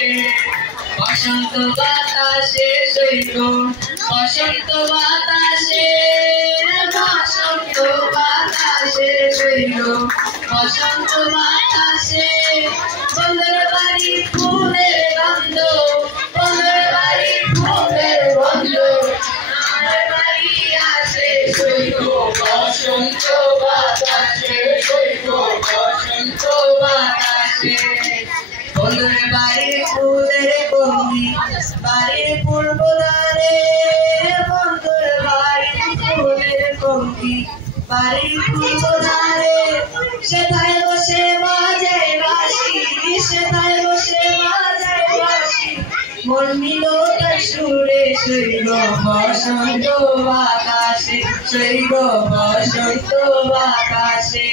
বাতাসে বসন্ত বাতাসে সৈব বসন্ত বাতাসে বসন্ত বাতাসে সৈব বসন্ত বাতাসে বন্ধুর বাড়ি ফুলের গন্ধ বন্ধুর বাড়ি ফুলের গন্ধ আমার বাড়ি আসে সৈব বসন্ত বাতাসে সৈব বসন্ত বাতাসে বন্ধুর বাড়ির ফুলের কমি বাড়ির পূর্ব দ্বারে বন্ধুর বাড়ির ফুলের কমি বাড়ির পূর্ব দ্বারে সেথায় বসে বাজায় বাঁশি সেথায় বসে বাজায় বাঁশি মন মিল তার সুরে সৈব বসন্ত বাতাসে সৈব বসন্ত বাতাসে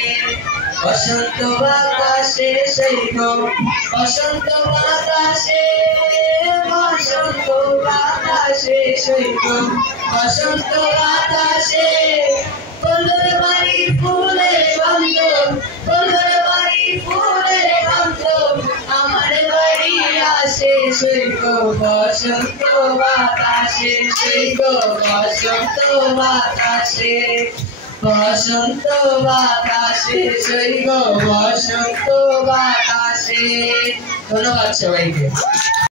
বসন্ত বাতাসে সৈব বসন্ত বাতাসে বসন্ত বাতাসে সৈব বসন্ত বাতাসে বন্ধুর বাড়ির ফুলের গন্ধ বন্ধুর বাড়ির ফুলের গন্ধ আমার বাড়ি আসে সৈব বসন্ত বাতাসে সৈব বসন্ত বাতাসে বসন্ত বাতাসে সৈব বসন্ত বাতাসে। ধন্যবাদ সবাইকে।